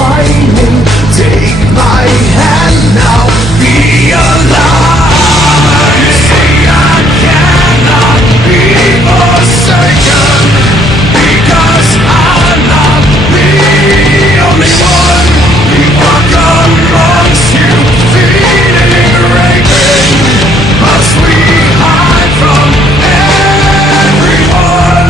whining. Take my hand now, be alive. You see I cannot be forsaken, because I'm not the only one. We walk amongst you, feeding, raping. Must we hide from everyone?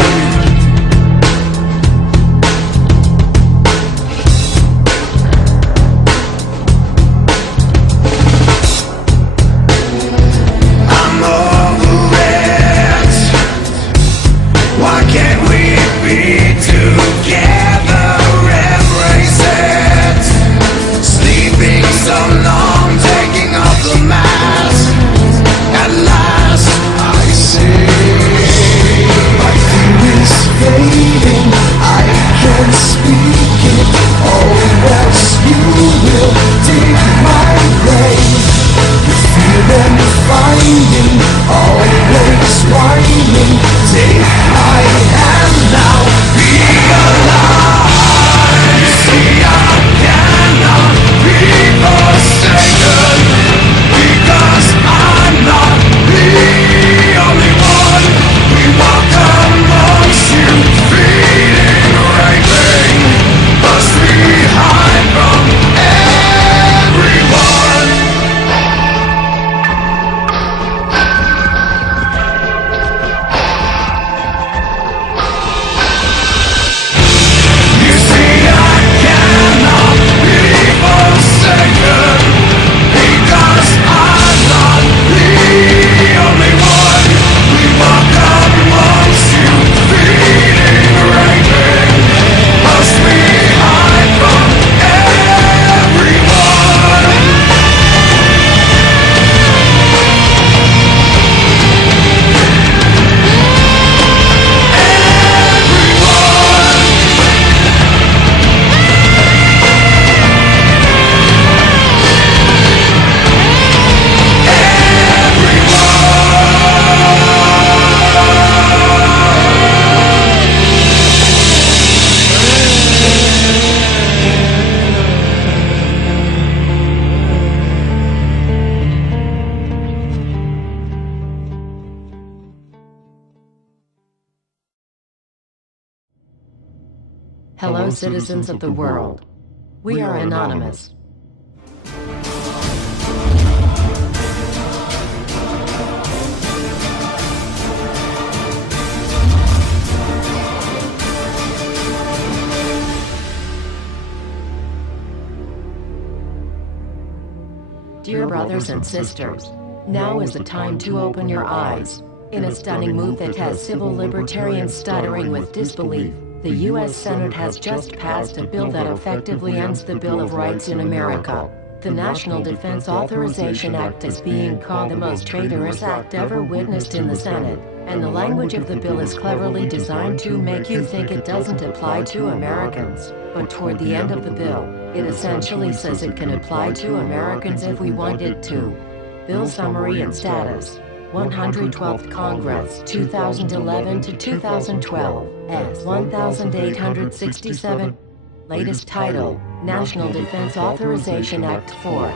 I'm over it. Why can't we be together? Embrace it. Sleeping so long, taking off the mask. At last I see my fear is fading. I can't speak it. Oh, else you will dig my grave. You feel them finding, always whining. Take my hand now, be alive. You see I cannot be forsaken, because I'm not the only one. We walk amongst you, feeding, raping. Must we hide from everyone? You see I cannot be forsaken, because I'm not the only one. We walk amongst you, feeding, raping. Must we hide from everyone? Hello, citizens of the world. We are anonymous. Dear brothers and sisters, now is the time to open your eyes. In a stunning move that has civil libertarians stuttering with disbelief, the U.S. Senate has just passed a bill that effectively ends the Bill of Rights in America. The National Defense Authorization Act is being called the most traitorous act ever witnessed in the Senate, and the language of the bill is cleverly designed to make you think it doesn't apply to Americans. But toward the end of the bill, it essentially says it can apply to Americans if we want it to. Bill summary and status. 112th Congress, 2011 to 2012, S. 1867. Latest title, National Defense Authorization Act 4.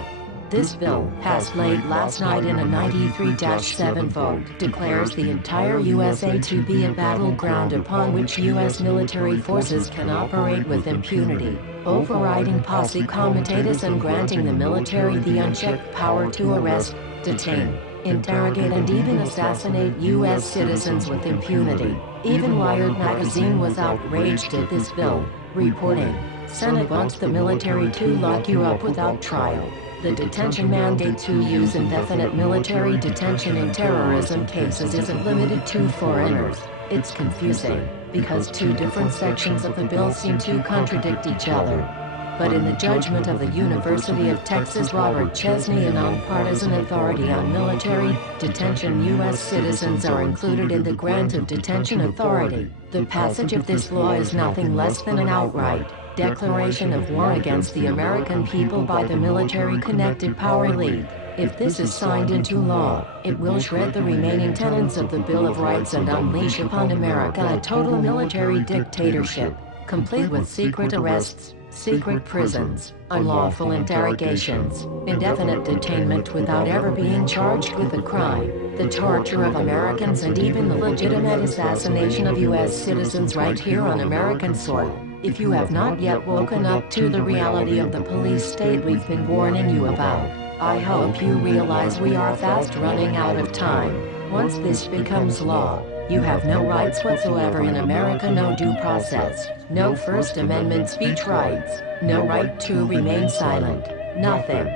This bill, passed late last night in a 93-7 vote, declares the entire USA to be a battleground upon which U.S. military forces can operate with impunity, overriding posse comitatus and granting the military the unchecked power to arrest, detain, interrogate and even assassinate U.S. citizens with impunity. Even Wired magazine was outraged at this bill, reporting, Senate wants the military to lock you up without trial. The detention mandate to use indefinite military detention in terrorism cases isn't limited to foreigners. It's confusing, because two different sections of the bill seem to contradict each other. But in the judgment of the University of Texas Robert Chesney, a nonpartisan authority on military detention, U.S. citizens are included in the grant of detention authority. The passage of this law is nothing less than an outright declaration of war against the American people by the military-connected power elite. If this is signed into law, it will shred the remaining tenets of the Bill of Rights and unleash upon America a total military dictatorship. complete with secret arrests, secret prisons, unlawful interrogations, indefinite detainment without ever being charged with a crime, the torture of Americans, and even the legitimate assassination of U.S. citizens right here on American soil. If you have not yet woken up to the reality of the police state we've been warning you about, I hope you realize we are fast running out of time. Once this becomes law, you have no rights whatsoever in America, no due process, no First Amendment speech rights, no right to remain silent, nothing.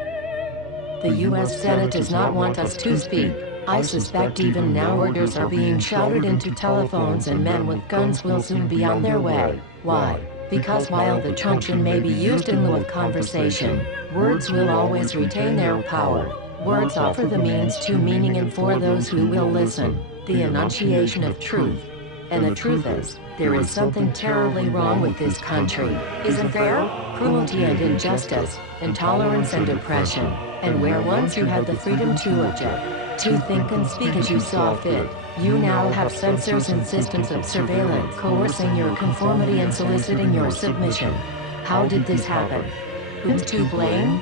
The U.S. Senate does not want us to speak. I suspect even now orders are being shouted into telephones, and men with guns will soon be on their way. Why? Because while the truncheon may be used in lieu of conversation, words will always retain their power. Words offer the means to meaning, and for those who will listen, the enunciation of truth. And the truth is, there is something terribly wrong with this country, isn't there? Cruelty and injustice, intolerance and oppression. And where once you had the freedom to object, to think and speak as you saw fit, you now have censors and systems of surveillance coercing your conformity and soliciting your submission. How did this happen? Who's to blame?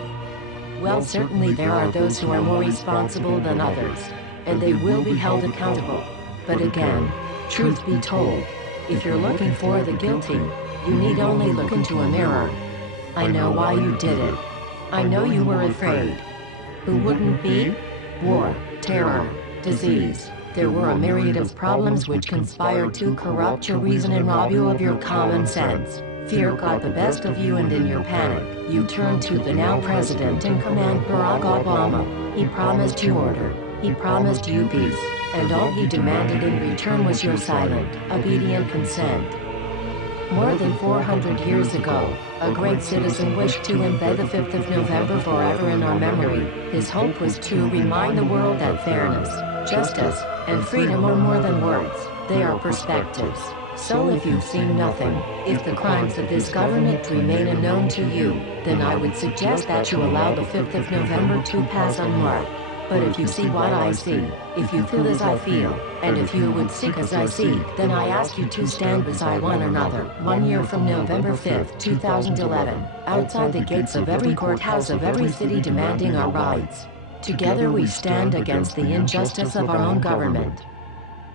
Well, certainly there are those who are more responsible than others, and they will be held accountable. But again, truth be told, if you're looking for the guilty, you need only look into a mirror. I know why you did it. I know you were afraid. Who wouldn't be? War, terror, disease. There were a myriad of problems which conspired to corrupt your reason and rob you of your common sense. Fear got the best of you, and in your panic, you turned to the now president in command, Barack Obama. He promised you order. He promised you peace. And all he demanded in return was your silent, obedient consent. More than 400 years ago, a great citizen wished to embed the 5th of November forever in our memory. His hope was to remind the world that fairness, justice, and freedom are more than words. They are perspectives. So if you've seen nothing, if the crimes of this government remain unknown to you, then I would suggest that you allow the 5th of November to pass unmarked. But if you see what I see, if you feel as I feel, and if you would seek as I seek, then I ask you to stand beside one another, 1 year from November 5th, 2011, outside the gates of every courthouse of every city, demanding our rights. Together we stand against the injustice of our own government.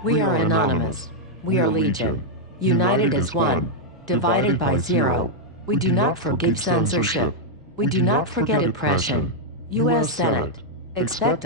We are anonymous. We are legion. United as one. Divided by zero. We do not forgive censorship. We do not forget oppression. U.S. Senate. Expect